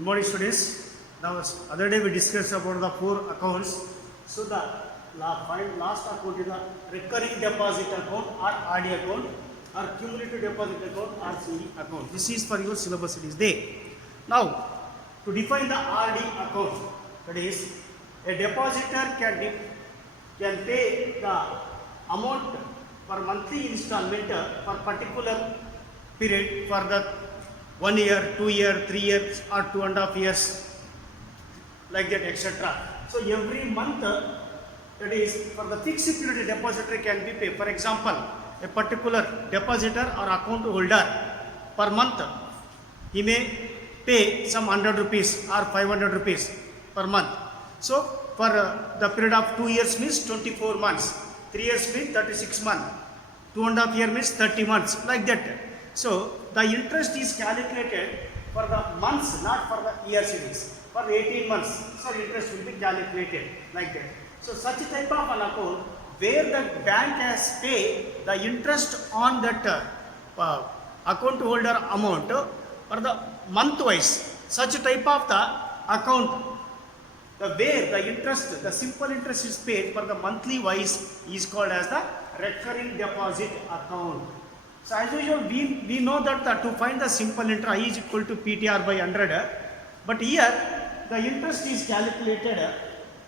Good morning, students. Now, other day we discussed about the four accounts. So, the last account is the recurring deposit account or RD account or cumulative deposit account or CD account. This is for your syllabus, it is there. Now, to define the RD account, that is, a depositor can pay the amount for monthly installment for particular period for the 1 year, 2 year, 3 years or 2.5 years, like that, etc. So every month, that is for the fixed period, depositor can be paid. For example, a particular depositor or account holder per month, he may pay some 100 rupees or 500 rupees per month. So for the period of 2 years means 24 months, 3 years means 36 months, 2.5 years means 30 months, like that. So the interest is calculated for the months, not for the years it is. For 18 months, so interest will be calculated like that. So such type of an account where the bank has paid the interest on that account holder amount for the month wise, such type of the account, the where the interest, the simple interest is paid for the monthly wise is called as the recurring deposit account. So as usual, we know that to find the simple interest, I is equal to PTR by 100. But here, the interest is calculated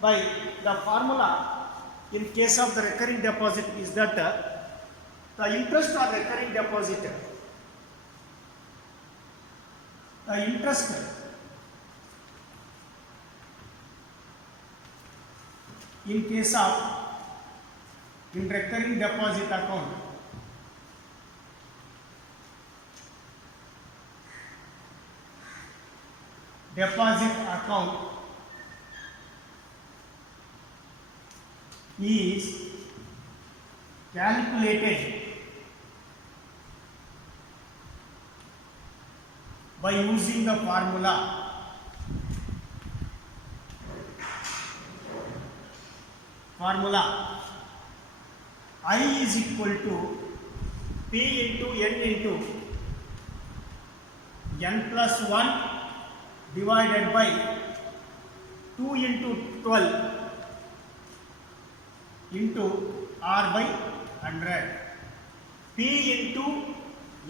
by the formula in case of the recurring deposit is that the interest or recurring deposit, the interest in case of in recurring deposit account, deposit account is calculated by using the formula I is equal to P into N plus 1 divided by 2 into 12 into R by 100. P into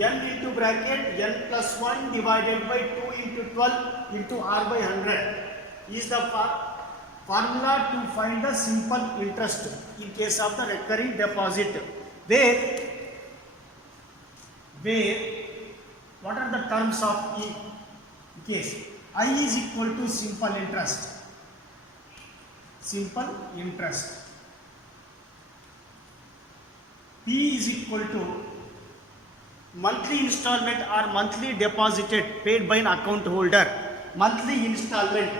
N into bracket N plus 1 divided by 2 into 12 into R by 100 is the formula to find the simple interest in case of the recurring deposit. Where what are the terms of in case I is equal to simple interest. P is equal to monthly installment or monthly deposited paid by an account holder. Monthly installment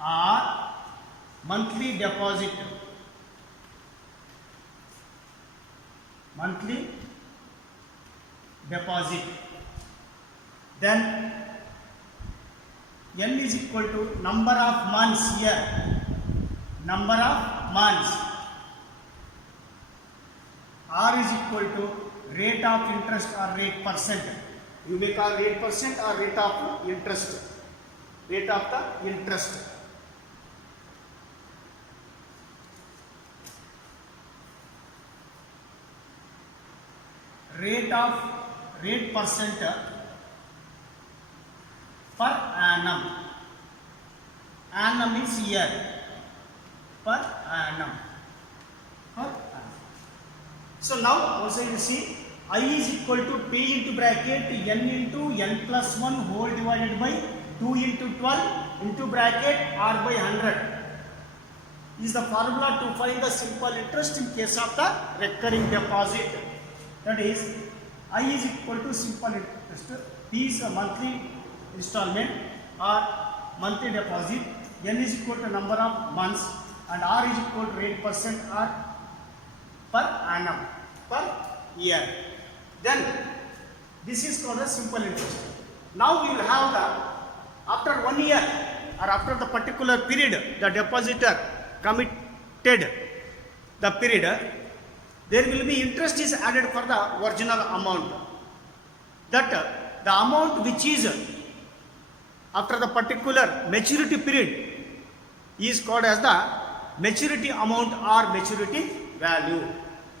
or monthly deposit. Then N is equal to number of months here. R is equal to rate of interest or rate percent. You may call rate percent or rate of interest. Rate of the interest. Rate percent per annum. Annum is year. Per annum. So now also you see I is equal to P into bracket N into N plus 1 whole divided by 2 into 12 into bracket R by 100 is the formula to find the simple interest in case of the recurring deposit. That is, I is equal to simple interest, P is a monthly installment or monthly deposit, N is equal to number of months and R is equal to rate percent or per annum, per year. Then this is called a simple interest. Now we will have the, after 1 year or after the particular period, the depositor committed the period, there will be interest is added for the original amount. That the amount which is after the particular maturity period is called as the maturity amount or maturity value.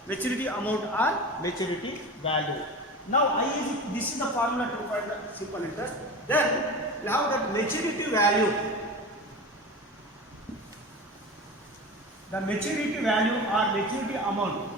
Maturity amount or maturity value. Now I is this is the formula to find the simple interest. Then we have that maturity value. The maturity value or maturity amount.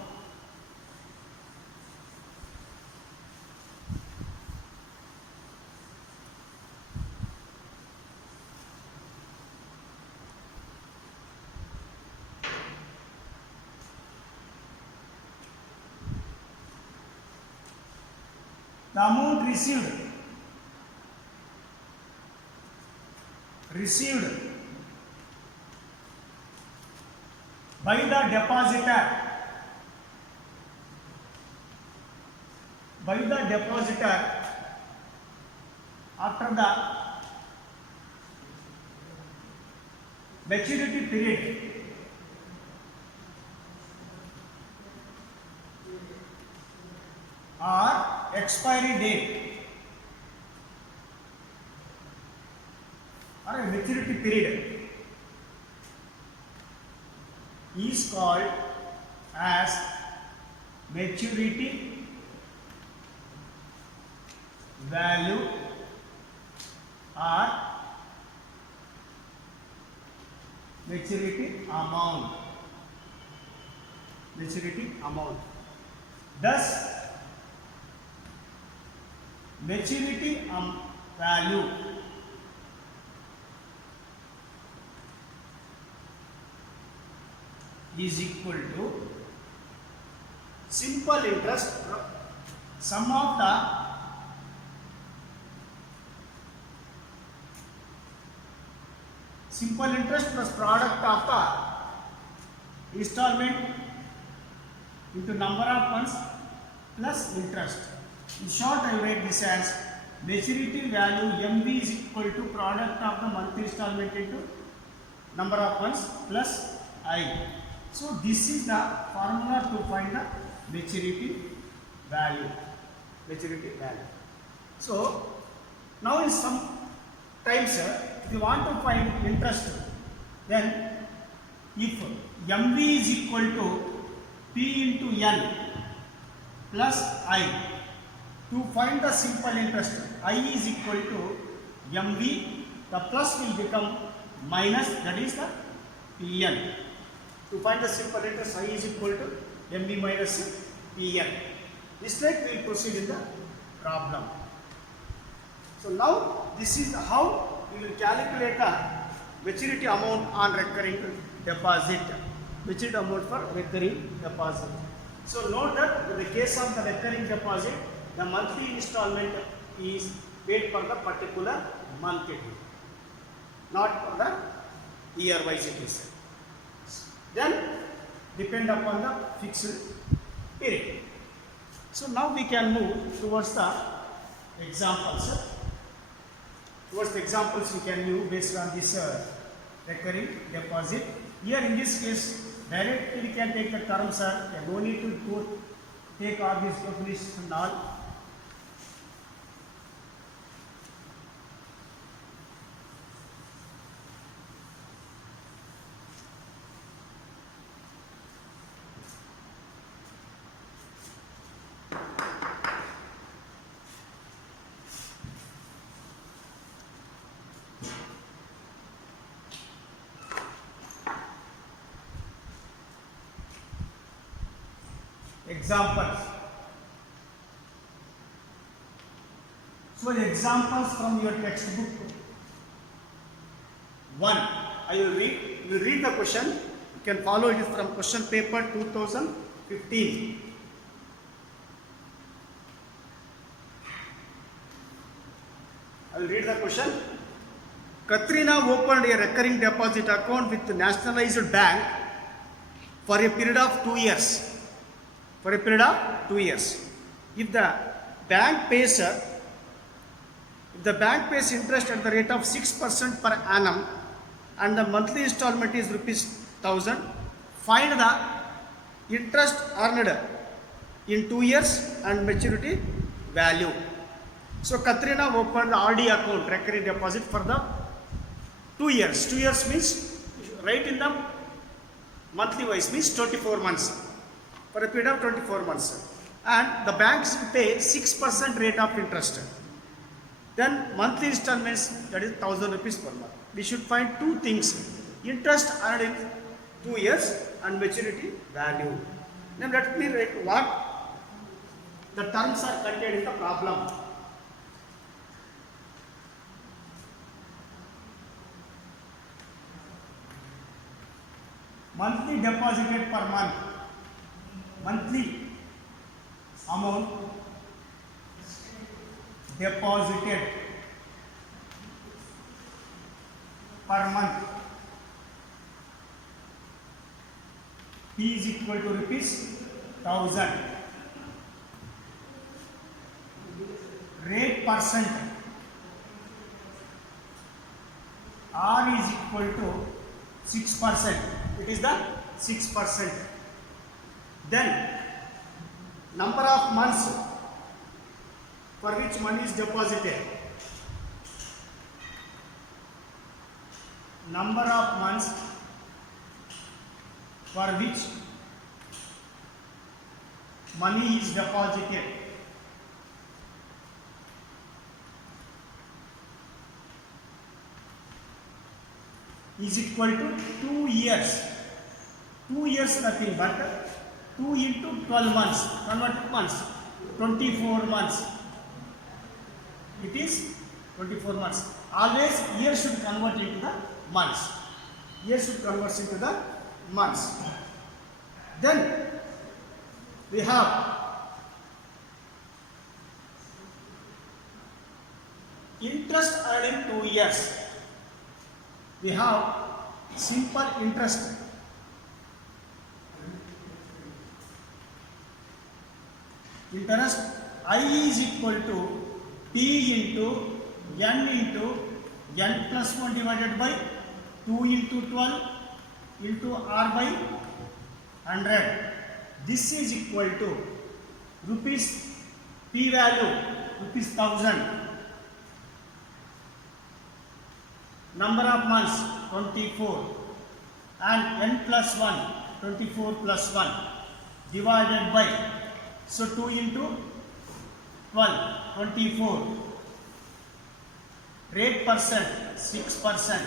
The amount received by the depositor after the maturity period or expiry date or a maturity period is called as maturity value or maturity amount. Thus, maturity value is equal to simple interest sum of the simple interest plus product of the installment into number of months plus interest. In short, I will write this as maturity value MV is equal to product of the monthly installment into number of months plus I. So this is the formula to find the maturity value. So now in some times if you want to find interest, then if MV is equal to P into N plus I, to find the simple interest, I is equal to MV, the plus will become minus, that is the PN. To find the simple interest, I is equal to MV minus PN. This way we will proceed in the problem. So now this is how we will calculate the maturity amount on recurring deposit. Maturity amount for recurring deposit. So note that in the case of the recurring deposit, the monthly installment is paid for the particular month, not for the year wise it is. Then depend upon the fixed period. So now we can move towards the examples. Towards the examples we can move based on this recurring deposit. Here in this case, directly we can take the terms, no need to go take all these definitions and all. Examples. So examples from your textbook. 1. I will read. You will read the question. You can follow it from question paper 2015. I will read the question. Katrina opened a recurring deposit account with nationalized bank for a period of 2 years. If the bank pays interest at the rate of 6% per annum and the monthly installment is rupees 1000, find the interest earned in 2 years and maturity value. So Katrina opened the RD account, recurring deposit, for the 2 years. 2 years means, right in the monthly wise means 24 months. For a period of 24 months. And the banks will pay 6% rate of interest. Then monthly installments, that is 1000 rupees per month. We should find two things: interest earned in 2 years and maturity value. Now let me write what the terms are contained in the problem. Monthly deposited per month. Monthly amount deposited per month P is equal to rupees 1000. Rate percent R is equal to 6%. It is the 6%. Then number of months for which money is deposited. Number of months for which money is deposited. Is equal to 2 years. 2 years nothing but 2 into 12 months. Convert months. 24 months. It is 24 months. Always year should convert into the months. Year should convert into the months. Then we have interest earned in 2 years. We have simple interest. Interest I is equal to T into n plus 1 divided by 2 into 12 into R by 100. This is equal to rupees P value rupees 1000. Number of months 24 and n plus 1 24 plus 1 divided by, so 2 into 12 24. Rate percent 6%.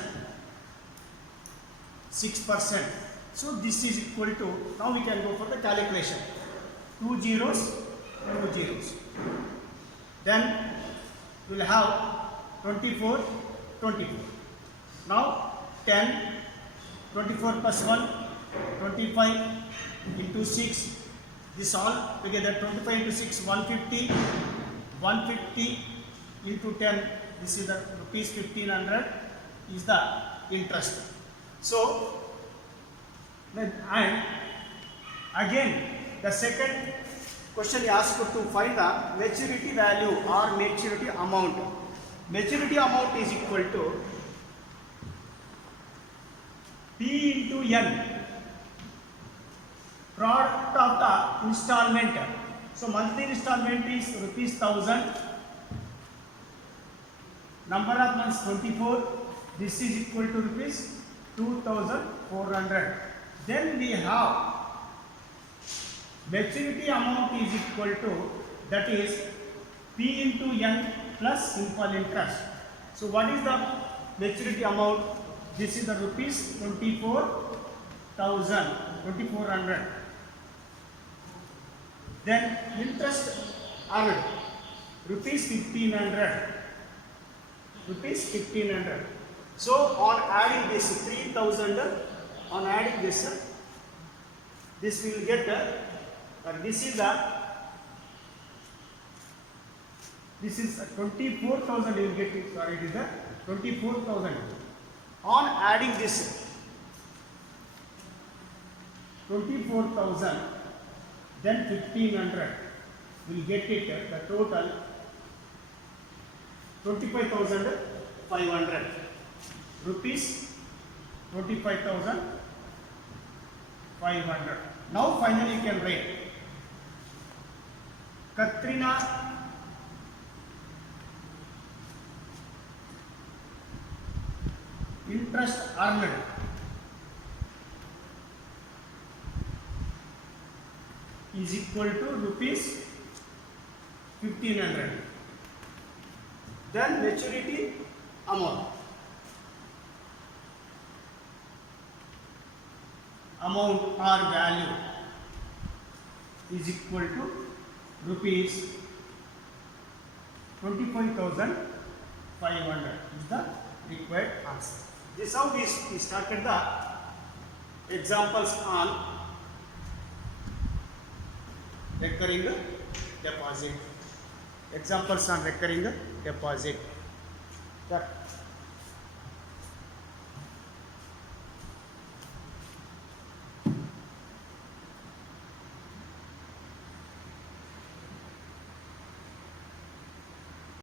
6%. So this is equal to, now we can go for the calculation. 2 zeros, 2 zeros. Then we will have 24, 24. Now 10, 24 plus 1, 25 into 6. This all together 25 into 6, 150. 150 into 10. This is the rupees 1500 is the interest. So, and again the second question asks to find the maturity value or maturity amount. Maturity amount is equal to P into N, product of the installment. So monthly installment is rupees 1000. Number of months 24. This is equal to rupees 2400. Then we have maturity amount is equal to, that is P into N plus simple interest. So what is the maturity amount? This is the rupees 24,000, 2400. Then interest earned rupees 1500. Rupees 1500. So on adding this 3000, on adding this will get this is 24,000 you will get it. Sorry, it is the 24,000. On adding this 24,000, then 1500 will get it, the total 25,500 rupees, 25,500. Now finally you can write Katrina interest earned is equal to rupees 1500. Then maturity amount or value is equal to rupees 25,500 is the required answer. This is how we started the examples on recurring deposit. Examples on recurring deposit. That